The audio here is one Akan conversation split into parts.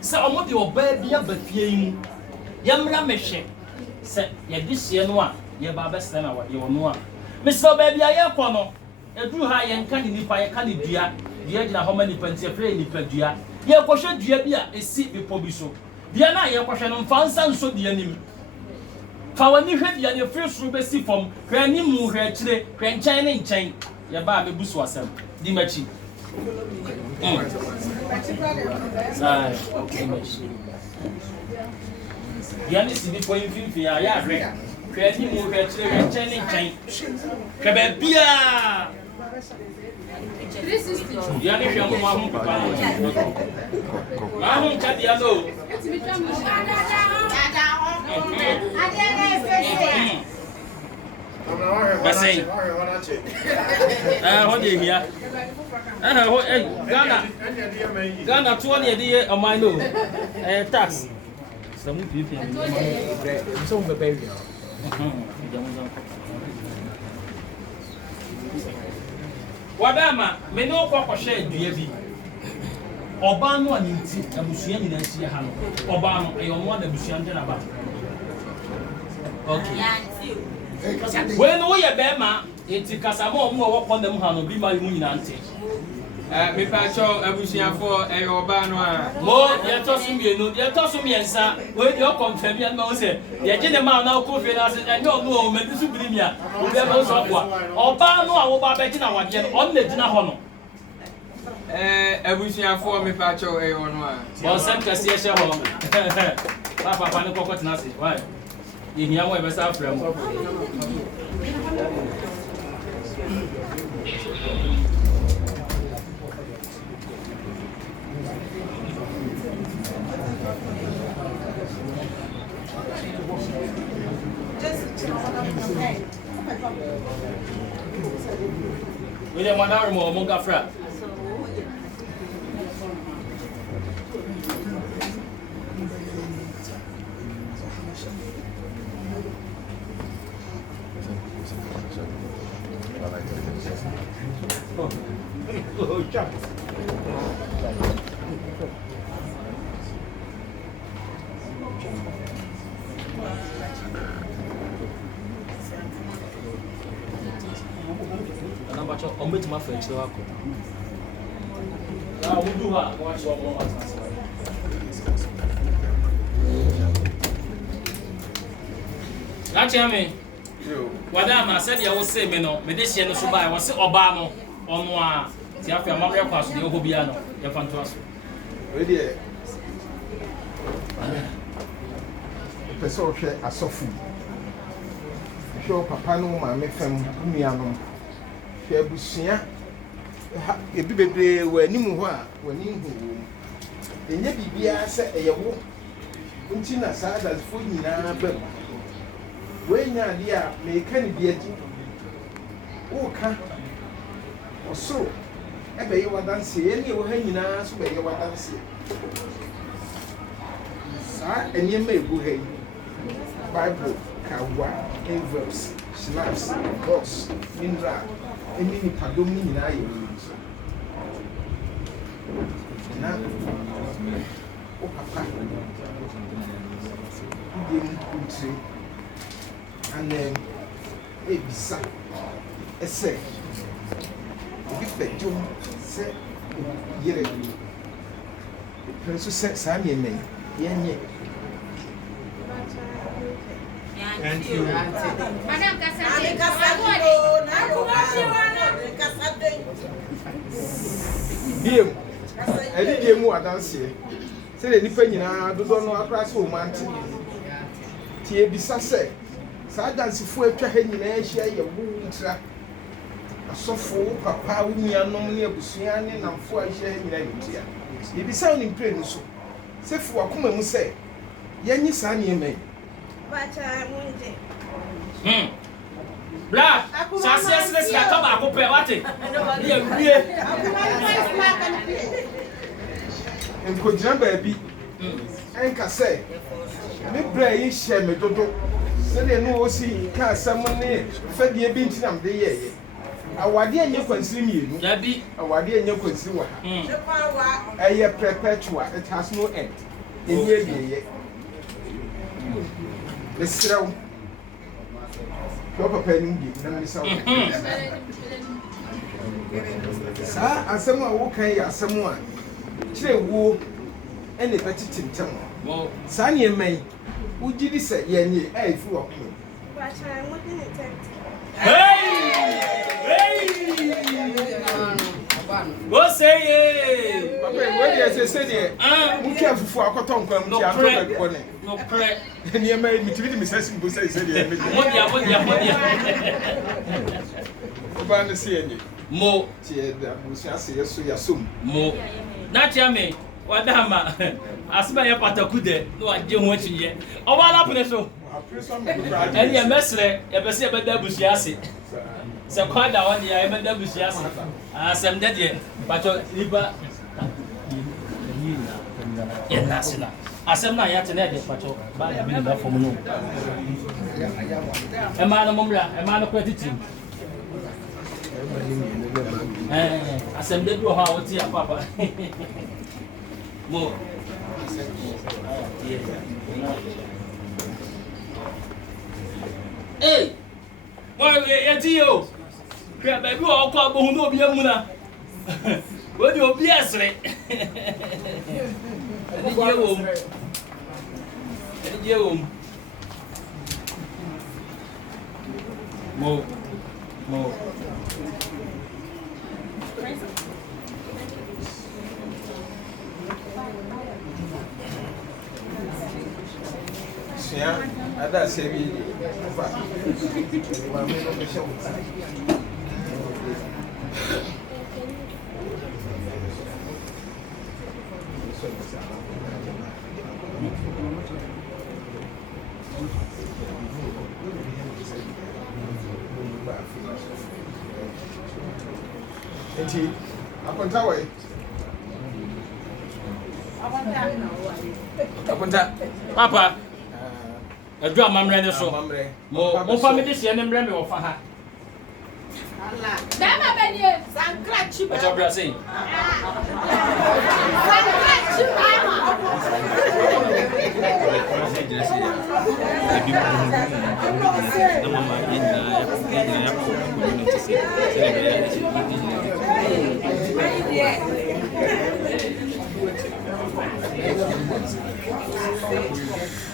Say omo de oba bia bafie yi mu. Yamra mehwe. Say ye de hye no a ye ba besta na ye wono a. Me say oba bia ye kɔ no. Eduru ha ye nka ni nipa ye ka ni dua. Dua gina ho ma nipa nti afre nipa dua. Ye kɔhwe dua bi a esi bipo bi so. Dua na ye kɔhwe no mfa nsa nso dua nim. Fa wani hwe dua ne free suru be si fom. Hwe ni mu hwe kire, hwe nkyɛn ne nkyɛn. Ye ba Mmebus asɛm. Di machi. Diane si bi point fifi ya ya hwe. Hwe ni mu hwe kire, hwe nkyɛn ne nkyɛn. Hwe ba bia. 360. Diane hwe mo ma ho papa. Ma ho nka dia no. Basing. What do you hear? Ghana 20 a day on my no tax. Some people. Some of the baby. Wadama, me no kwa share duabi. Oba no ani nti abusua nyina nsi ha no. Oba no e omo na abusua nte na ba. Okay. When we are Bema, it's Casamo, more upon them, Hano, be my Munante. Me pacho, Abusia for a Obano. More, you're tossing me, you're tossing me, and sir, when you're confirming, and no say, the agenda man now could us, and you know, Mmebus3m, who never saw one. Obano, or Babetina, one jet on the dinner honor. Abusia for me pacho, a one. Well, send Cassia home. Papa, Panaco, Nasi, why? In your way, West Africa. We don't want our more Monga Fra. Oh, jump. I'm going to my friends. Now, we do have one short more. That's me. What I said, I was saying, no, medicine, so by was Obama on one. See, after a mother pass the Obiano, you're fantastic. Ready? The social as Sophie. Show Papa no, my mefem, Miano. Mmebus3m. A baby where Nimuha, when you go. The Nebia said a wo. Untina sad as for you now, but when you are dear, may can be a oh, can or so. I bet you want to see any of hanging us where you want to see. Sir, and you may go ahead. Bible, Kawa, envelopes, snaps, box, mineral. Any padomi in I use. Now, oh, Papa, you didn't say, and then a bisa, a say, if the John said, Yere, Princess said, Sammy, me, yen. Thank you. Madam Cassandra, I did game more dance here. Say the penny now, do not know across home, auntie. Tia Bisa say, Sadance for a train in a share your wound trap. A soft fool, Papa, we are no near Mmebus3m and 4 share in India. It be sounding plain so. Say for a common say, Yanni Sunny me. But I Hmm. Black, success, let's get up. What and could jump baby. And can say, me play share me to do. Say they know see, can't someone near, fed the beans in the year. awade enye kwansiri mienu dabi awade enye kwansiri wa ha eye perpetual, it has no end enye biye lesrew papa ni mbi na misa wo sa asem a wo kan ya asem a kire wo ene betiti ntem wo sa ne mai ugidi se yenye aifu wo ko hey go say it papa we dey say dey mu kia fufu akoto nkwa mu ti ato ko ne no pre ni mai mitibidi misasi mbo say dey modia oba ne se yenye mo tie da busia se yeso yasom mo na tia me wadama asba ya pataku de no agye ho achiye oba na pene so eni emesre ebese ebeda busia ase se kwada woni ya ebeda busia ase asem de de pato liba ya nasina asem na ya tene de pato ba ya bi da fom no e ma no mumra e ma no kwatiti asem de do ha woti ya papa mo hey boy ye ti yo kra ba bi o ko abohun no obi amu na wo di obi asre je wo mo sia ada se bi fa ma me no me show enti akonta we akonta papa edu amamre ne so mo fa me de se ne mre me wo fa ha Dama benie sankra chiba. Acha bra sei. Sankra chiba.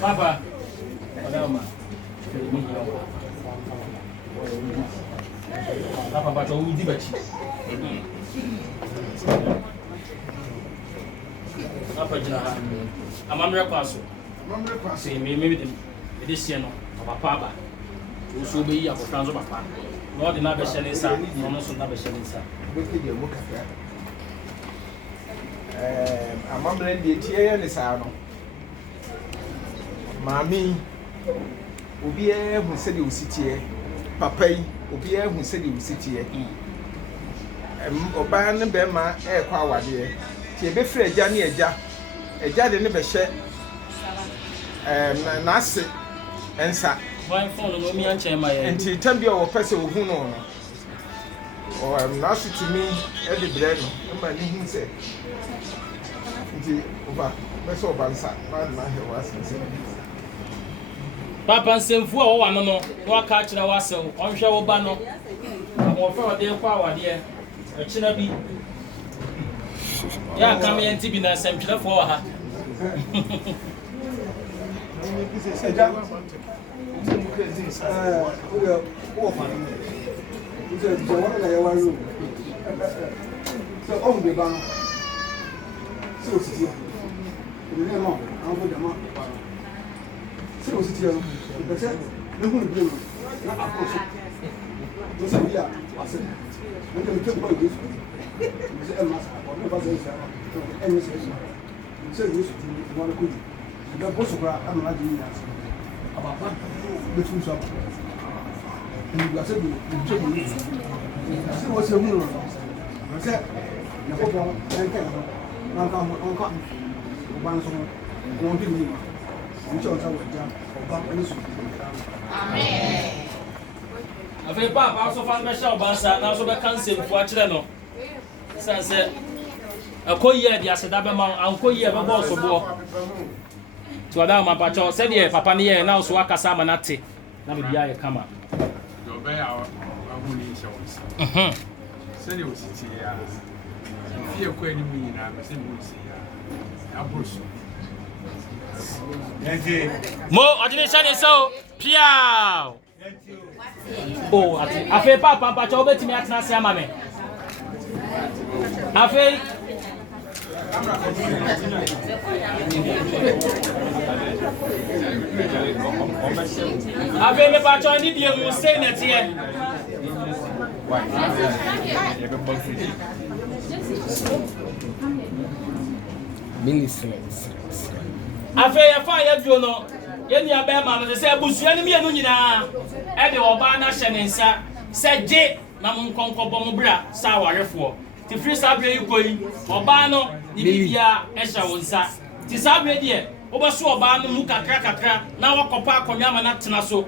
Papa. Papa bato udi bachi. Papa jina ha. Amamre kwaso. Amamre kwaso. Se me de sie no. Papa ba. O so be yi akofran so papa. No de na be hye ne sa, no no so na be hye ne sa. Be ke de mo kafa. Amamre de tie ne sa no. Mami obi hu se de ositie. Papa yi obi hu se de ositie. Oba ne be ma e kwa awade. Tie be frɛ agya ne agya. Agya de ne be hye na ase ensa. Why phone no mi anche ma ye. Enti tambia wo pese wo hu no no. O na ase timi e de bre no. E ma ni hu se. Enti oba pese oba nsa ba na he wa ase. Papa nsemfu a wo wa no no wa ka kire wa se wo hwe wo ba no. Mo fa ode kwa awade e kire bi. Ya ka me enti bi na semtwere fo wa ha. afei papa so fan be sha obansa na so be cancel fu a kire no sense akoyie dia seda be ma ankoyie be boss bo to ada ma pacho se de papa ne ye na so akasa ma na te na be bia ye kama do be ya ahuni insurance se ne ositi ya fie ko ani mu nyina be se mu si ya abroso mo odini chane so pia oh ati afei papa pacho obetimi atena se ama me afei afei me pacho ni die mu sei na tie afei ya fa ya duo no ye ni abe ma no se abusua ni mienu nyina e de oba na hye ne nsa se je na mo nkonko mo bra sa warefo ti free sabre yi koyi oba no ni bibia e hye wo nsa ti sabre de obo so oba no mu kakra kakra na wakopa akonya ma na tena so